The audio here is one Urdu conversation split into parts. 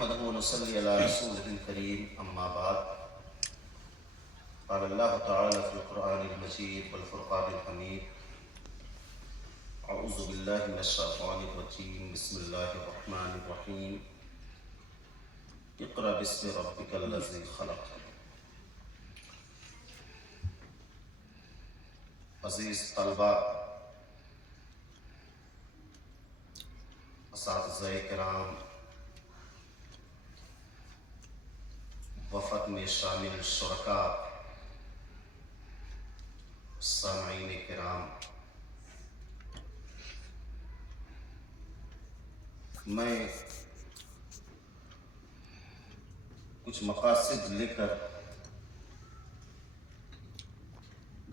نحمده ونصلي على رسوله الكريم أما بعد قال الله تعالى في القرآن المجيد والفرقان الحميد أعوذ بالله من الشيطان الرجيم بسم الله الرحمن الرحيم اقرأ باسم ربك الذي خلق. عزیز طلبہ، اساتذہ کرام، وفد میں شامل شرکاء، سامعین کرام، میں کچھ مقاصد لے کر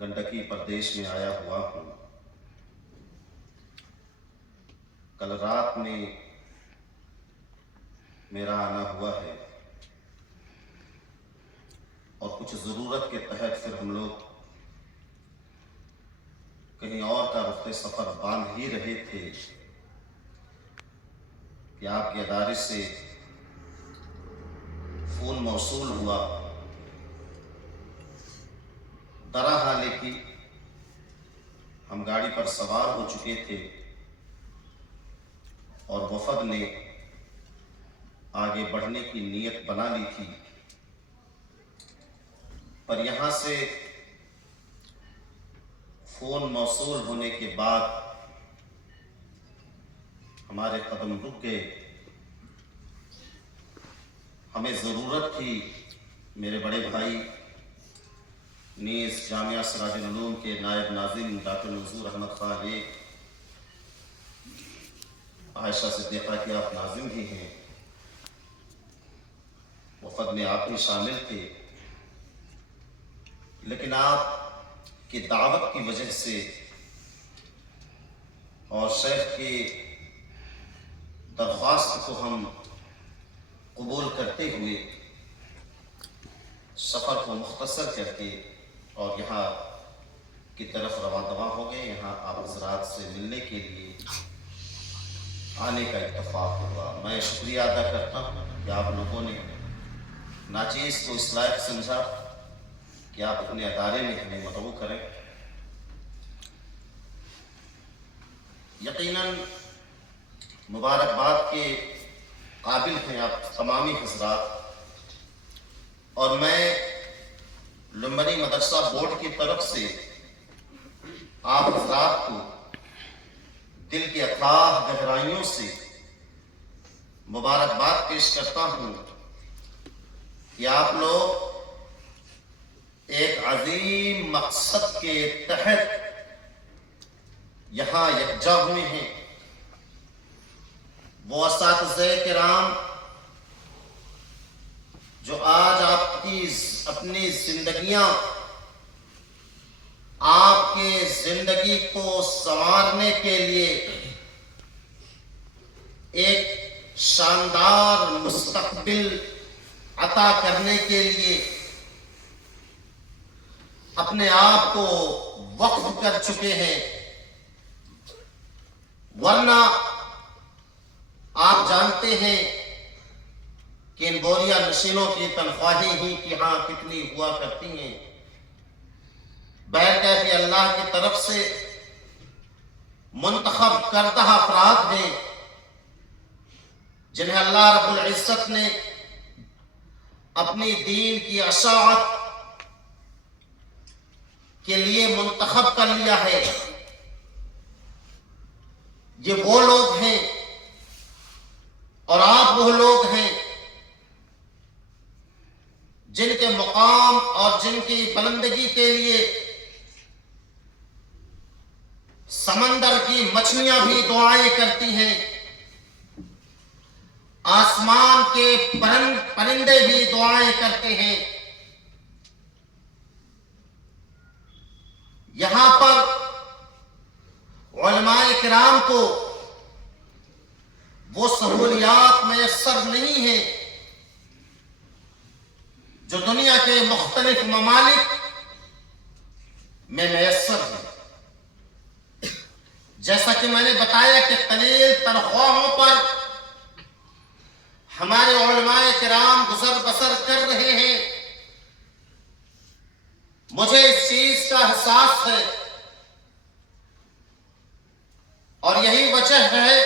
گنڈکی پردیش میں آیا ہوا ہوں۔ کل رات میں میرا آنا ہوا ہے اور کچھ ضرورت کے تحت پھر ہم لوگ کہیں اور کا رخ سفر باندھ ہی رہے تھے کہ آپ کے ادارے سے فون موصول ہوا۔ درا حال کی ہم گاڑی پر سوار ہو چکے تھے اور وفد نے آگے بڑھنے کی نیت بنا لی تھی، پر یہاں سے فون موصول ہونے کے بعد ہمارے قدم رک گئے۔ ہمیں ضرورت تھی، میرے بڑے بھائی نیز جامعہ سراج العلوم کے نائب ناظم ڈاکٹر منظور احمد خان، عائشہ صدیقہ کے آپ ناظم بھی ہیں، وفد میں آپ بھی شامل تھے، لیکن آپ کی دعوت کی وجہ سے اور شیخ کی درخواست کو ہم قبول کرتے ہوئے سفر کو مختصر کر کے اور یہاں کی طرف رواں دواں ہو گئے۔ یہاں آپ حضرات سے ملنے کے لیے آنے کا اتفاق ہوا۔ میں شکریہ ادا کرتا ہوں کہ آپ لوگوں نے ناچیز کو اس لائق سمجھا کہ آپ اپنے ادارے میں ہمیں مدعو کریں۔ یقیناً مبارکباد کے قابل ہیں آپ تمامی حضرات، اور میں لمبنی مدرسہ بورڈ کی طرف سے آپ حضرات کو دل کی اتھاہ گہرائیوں سے مبارکباد پیش کرتا ہوں کہ آپ لوگ ایک عظیم مقصد کے تحت یہاں یکجا ہوئے ہیں۔ وہ اساتذہ کرام جو آج آپ کی اپنی زندگیاں، آپ کے زندگی کو سنوارنے کے لیے، ایک شاندار مستقبل عطا کرنے کے لیے اپنے آپ کو وقف کر چکے ہیں، ورنہ آپ جانتے ہیں کہ ان بوریا نشینوں کی تنخواہیں ہی یہاں کتنی ہوا کرتی ہیں۔ بہرکیف اللہ کی طرف سے منتخب کردہ افراد ہیں جنہیں اللہ رب العزت نے اپنی دین کی اشاعت کے لیے منتخب کر لیا ہے۔ یہ وہ لوگ ہیں اور آپ وہ لوگ ہیں جن کے مقام اور جن کی بلندگی کے لیے سمندر کی مچھلیاں بھی دعائیں کرتی ہیں، آسمان کے پرندے بھی دعائیں کرتے ہیں۔ یہاں پر علماء کرام کو وہ سہولیات میسر نہیں ہیں جو دنیا کے مختلف ممالک میں میسر ہیں۔ جیسا کہ میں نے بتایا کہ قلیل تنخواہوں پر ہمارے علماء کرام گزر بسر کر رہے ہیں، مجھے اس چیز کا احساس ہے، اور یہی وجہ ہے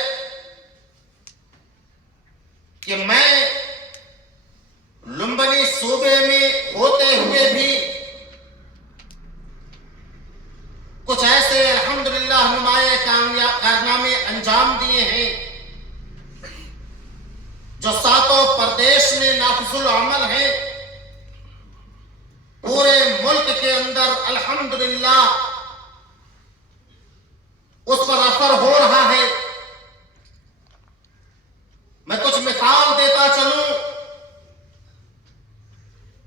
کہ میں لمبنی صوبے میں ہوتے ہوئے بھی کچھ ایسے الحمدللہ نمایاں کارنامے انجام دیے ہیں جو ساتوں پردیش میں نافذ العمل ہیں، پورے ملک کے اندر الحمدللہ اس پر اثر ہو رہا ہے۔ میں کچھ مثال دیتا چلوں۔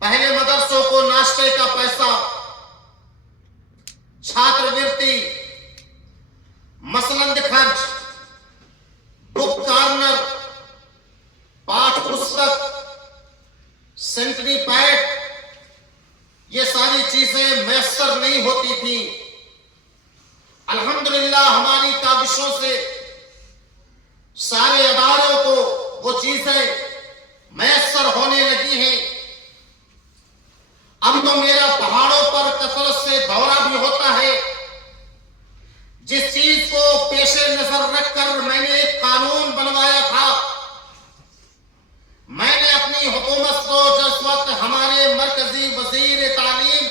پہلے مدرسوں کو ناشتے کا پیسہ، چھاتروتی، مسلند خرچ، بک کارنر، پاٹھ پستک، سینٹری پیڈ، یہ ساری چیزیں میسر نہیں ہوتی تھیں۔ الحمدللہ ہماری کاوشوں سے سارے اداروں کو وہ چیزیں میسر ہونے لگی ہیں۔ اب تو میرا پہاڑوں پر کثرت سے دورہ بھی ہوتا ہے۔ جس چیز کو پیش نظر رکھ کر میں نے ایک قانون بنوایا تھا، میں نے اپنی حکومت کو، جس وقت ہمارے مرکزی وزیر تعلیم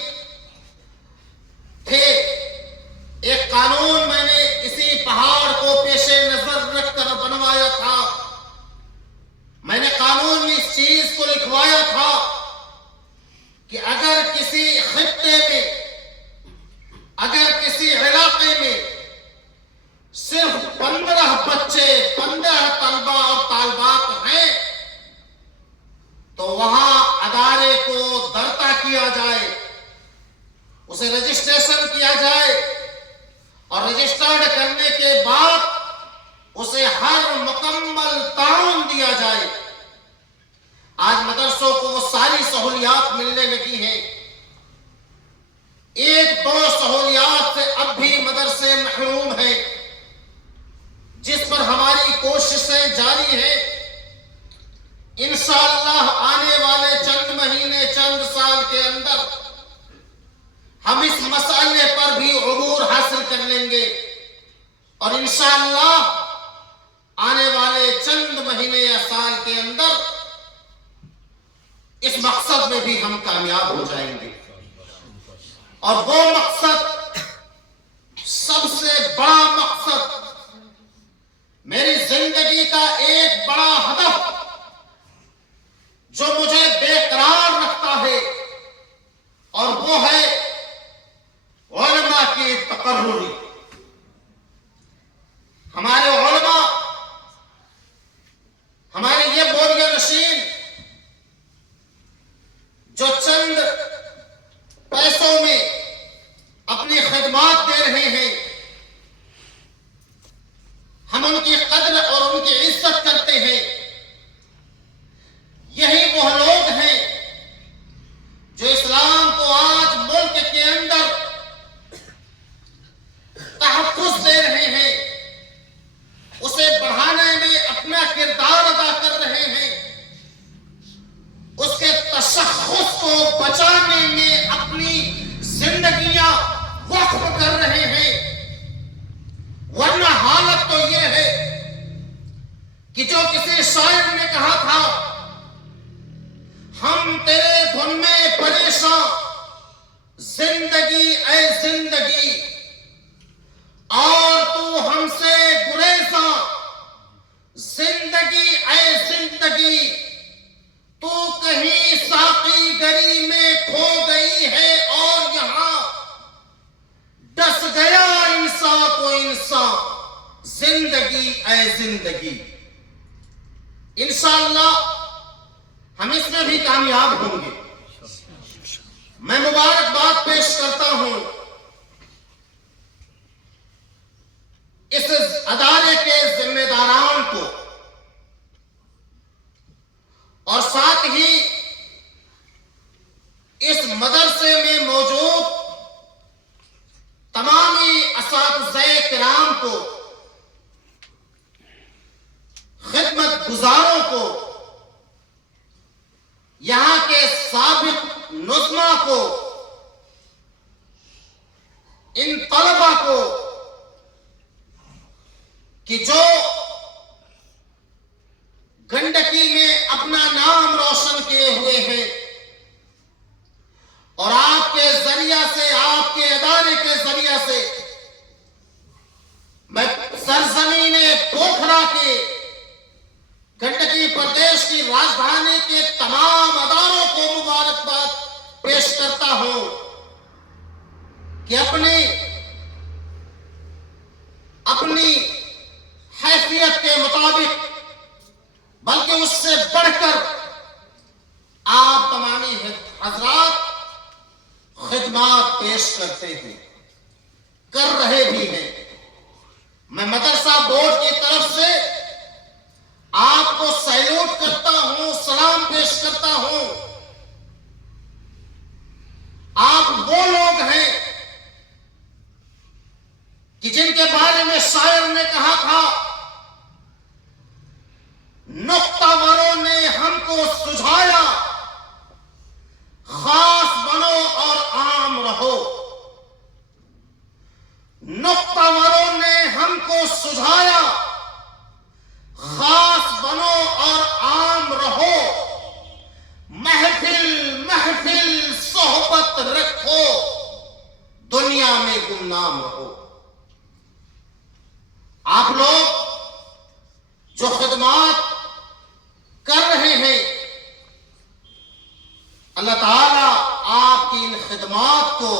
تھے، ایک قانون میں نے اسی پہاڑ کو پیش نظر رکھ کر بنوایا تھا۔ میں نے قانون میں اس چیز کو لکھوایا تھا کہ اگر کسی خطے میں، اگر کسی علاقے میں صرف 15 بچے، 15 طلبہ اور طالبات ہیں تو وہاں ادارے کو درتا کیا جائے، اسے رجسٹریشن کیا جائے، اور رجسٹرڈ کرنے کے بعد اسے ہر مکمل تعاون دیا جائے۔ آج مدرسوں کو وہ ساری سہولیات ملنے لگی ہیں۔ ایک دو سہولیات سے اب بھی مدرسے محروم ہیں، جس پر ہماری کوششیں جاری ہیں۔ انشاءاللہ آنے والے چند مہینے، چند سال کے اندر ہم اس مسئلے پر بھی عبور حاصل کر لیں گے، اور انشاءاللہ آنے والے چند مہینے یا سال کے اندر اس مقصد میں بھی ہم کامیاب ہو جائیں گے۔ اور وہ مقصد، سب سے بڑا مقصد، میری زندگی کا ایک بڑا ہدف جو مجھے بے قرار رکھتا ہے، اور وہ ہے علماء کی تقرری۔ ہمارے علماء، ہمارے یہ بوریہ نشین جو چند پیسوں میں اپنی خدمات دے رہے ہیں، ہم ان کی قدر اور ان کی عزت کرتے ہیں۔ یہی وہ لوگ ہیں جو اسلام کو آج ملک کے اندر تحفظ دے رہے ہیں، اسے بڑھانے میں اپنا کردار ادا کر رہے ہیں، اس کے تشخص کو بچانے میں اپنی زندگیاں وقف کر رہے ہیں۔ ورنہ حالت تو یہ ہے کہ جو کسی شاعر نے کہا تھا، ہم تیرے دھن میں پریشاں، زندگی اے زندگی، اور تو ہم سے گریزاں، زندگی اے زندگی، تو کہیں ساقی گری میں کھو گئی ہے، اور یہاں ڈس گیا انسان کو انسان، زندگی اے زندگی۔ انشاءاللہ ہم اس میں بھی کامیاب ہوں گے۔ میں مبارکباد پیش کرتا ہوں اس ادارے کے ذمہ داران کو، اور ساتھ ہی اس مدرسے میں موجود تمامی اساتذہ کرام کو، خدمت گزاروں کو، کو، ان طلبہ کو کہ جو گنڈکی میں اپنا نام روشن کیے ہوئے ہیں اور آپ کے ذریعہ سے، آپ کے ادارے کے ذریعہ سے میں سرزمین پوکھرا کے، گنڈکی پردیش کی راجدھانی کے تمام اداروں کو مبارکباد پیش کرتا ہوں کہ اپنی حیثیت کے مطابق، بلکہ اس سے بڑھ کر آپ تمامی حضرات خدمات پیش کرتے ہیں، کر رہے بھی ہیں۔ میں مدرسہ بورڈ کی طرف سے آپ کو سیلوٹ کرتا ہوں، سلام پیش کرتا ہوں۔ آپ وہ لوگ ہیں کہ جن کے بارے میں شاعر نے کہا تھا، نقطہ وروں نے ہم کو سجھایا، خاص بنو اور عام رہو۔ نقطہ وروں نے ہم کو سجھایا، خاص بنو اور عام رہو۔ محفل محفل صحبت رکھو، دنیا میں گمنام رہو۔ آپ لوگ جو خدمات کر رہے ہیں، اللہ تعالیٰ آپ کی ان خدمات کو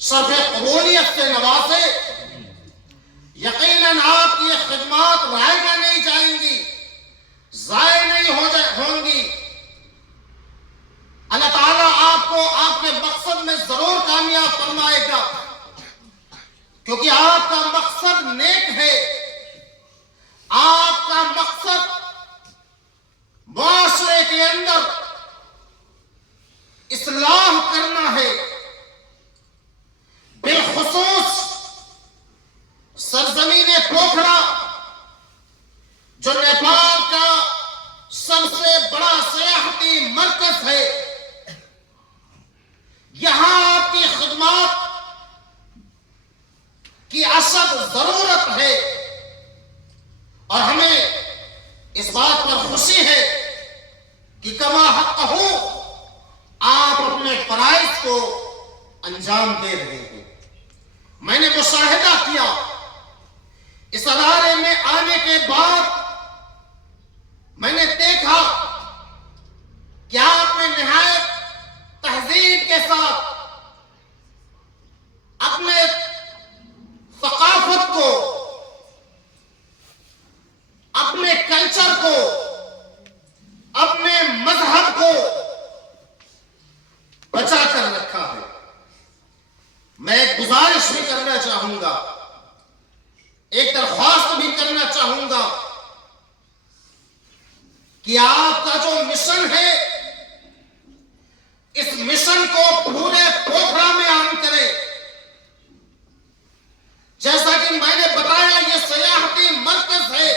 شرف قبولیت سے نوازے۔ یقیناً آپ کی یہ خدمات رائگاں نہیں جائیں گی، ضائع نہیں ہوں گی۔ اللہ تعالیٰ آپ کو آپ کے مقصد میں ضرور کامیاب فرمائے گا، کیونکہ آپ کا مقصد نیک ہے۔ آپ کا مقصد معاشرے کے اندر اصلاح کرنا ہے۔ بالخصوص سرزمین پوکھرا، جو نیپال کا سب سے بڑا سیاحتی مرکز ہے، یہاں آپ کی خدمات کی اشد ضرورت ہے، اور ہمیں اس بات پر خوشی ہے کہ کما حقہ آپ اپنے فرائض کو انجام دے رہے ہیں۔ میں نے مشاہدہ کیا اس ادارے میں آنے کے بعد، میں نے دیکھا کہ آپ نے نہایت تہذیب کے ساتھ اپنے ثقافت کو، اپنے کلچر کو، اپنے مذہب کو بچا کر رکھا ہے۔ میں ایک گزارش بھی کرنا چاہوں گا، ایک درخواست بھی کرنا چاہوں گا کہ آپ کا جو مشن ہے، اس مشن کو پورے پوکھرا میں عام کریں۔ جیسا کہ میں نے بتایا، یہ سیاحتی مرکز ہے،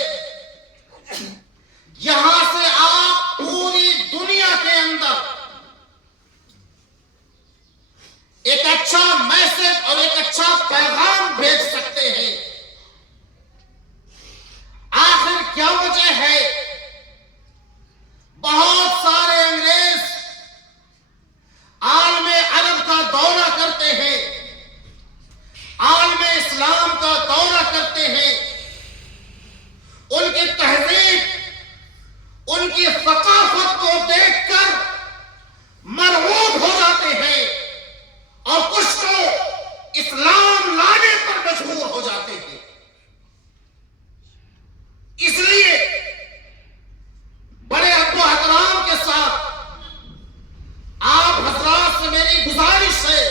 یہاں سے آپ پوری دنیا کے اندر ایک اچھا میسج اور ایک اچھا پیغام بھیج سکتے ہیں۔ آخر کیا وجہ ہے؟ بہت سارے انگریز عالم عرب کا دورہ کرتے ہیں، عالم اسلام کا دورہ کرتے ہیں، ان کی تہذیب، ان کی ثقافت کو دیکھ کر مرعوب ہو جاتے ہیں، اور کچھ تو اسلام لانے پر مجبور ہو جاتے ہیں۔ اس لیے بڑے ادب و احترام کے ساتھ آپ حضرات سے میری گزارش ہے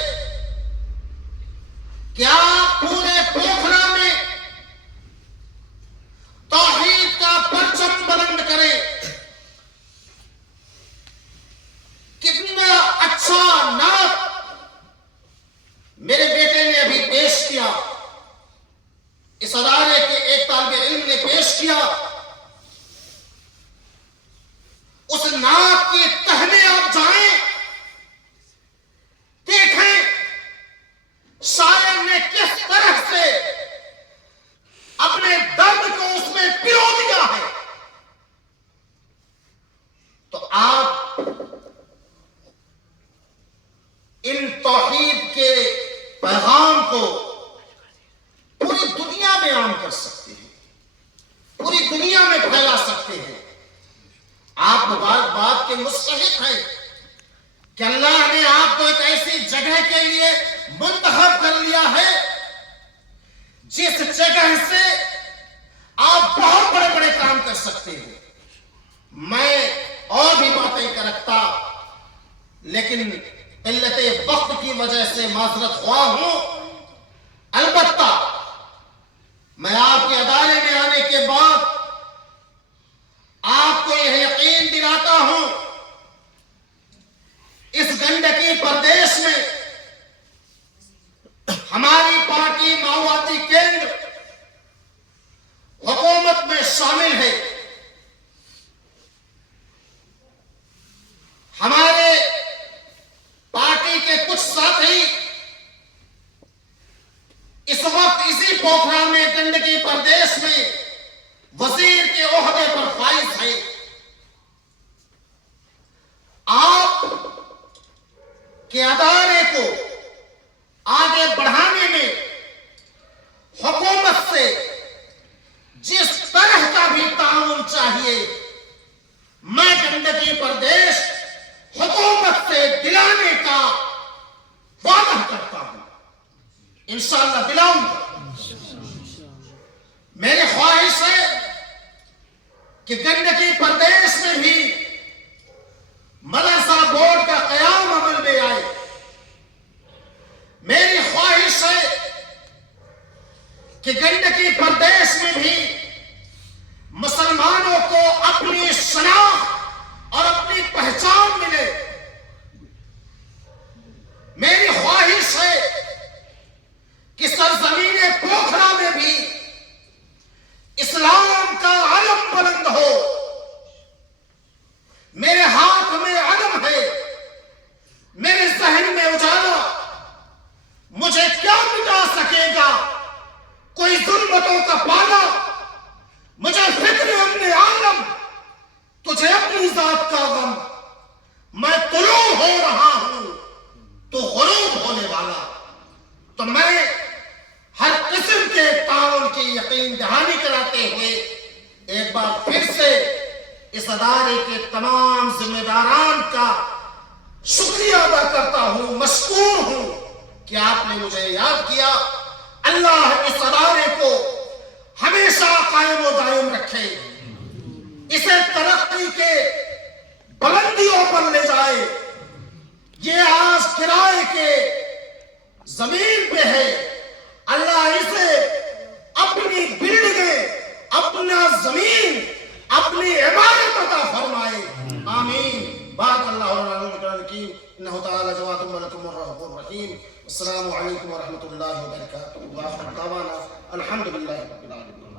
کہ آپ پورے پوکھرا میں توحید کا پرچم بلند کریں۔ کتنا اچھا نعت میرے بیٹے نے ابھی پیش کیا، اس ادارے کے ایک طالب علم نے پیش کیا۔ اس نعت کی تہ میں آپ جائیں دنیا میں پھیلا سکتے ہیں. آپ مبارکباد کے مستحق ہیں کہ اللہ نے آپ کو ایک ایسی جگہ کے لیے منتخب کر لیا ہے جس جگہ سے آپ بہت بڑے بڑے کام کر سکتے ہیں. میں اور بھی باتیں کر رکھتا لیکن قلت وقت کی وجہ سے معذرت خواہ ہوں. البتہ میں آپ کے ادارے میں آنے کے بعد آپ کو یہ یقین دلاتا ہوں اس گنڈکی پردیش میں ہماری پارٹی ماؤوادی کیندر حکومت میں شامل ہے. ہمارے پارٹی کے کچھ ساتھی اس وقت اسی پوکھرا میں گنڈکی پردیش میں وزیر کے عہدے پر فائز ہیں. آپ کے ادارے کو آگے بڑھانے میں حکومت سے جس طرح کا بھی تعاون چاہیے میں گنڈکی پردیش حکومت سے دلانے کا وعدہ کرتا ہوں. انشاءاللہ دلاؤں گا. میری خواہش ہے کہ گنڈکی پردیش میں بھی مدرسہ بورڈ کا قیام عمل میں آئے. میری خواہش ہے کہ گنڈکی پردیش میں بھی مسلمانوں کو اپنی شناخت اور اپنی پہچان ملے. میری خواہش ہے کہ سرزمین پوکھرا میں بھی اسلام کا علم بلند ہو. میرے ہاتھ میں علم ہے, میرے ذہن میں اجالا. مجھے کیا مٹا سکے گا کوئی ظلمتوں کا پالا. مجھے فکر اپنے عالم, تجھے اپنی ذات کا غم. میں طلوع ہو رہا ہوں تو غروب ہونے والا. تو میں ہر قسم کے تعاون کی یقین دہانی کراتے ہوئے ایک بار پھر سے اس ادارے کے تمام ذمہ داران کا شکریہ ادا کرتا ہوں. مشکور ہوں کہ آپ نے مجھے یاد کیا. اللہ اس ادارے کو ہمیشہ قائم و دائم رکھے, اسے ترقی کے بلندیوں پر لے جائے. یہ آج کرائے کے زمین پہ ہے, اللہ اسے اپنی بلڈنگیں, اپنا زمین, اپنی عمارت عطا فرمائے. آمین. بارک اللہ لنا ولکم الحکیم انہ تعالی جواد ولکم الرحمن الرحیم. السلام علیکم ورحمۃ اللہ وبرکاتہ. وآخر دعوانا الحمد للہ رب العالمین.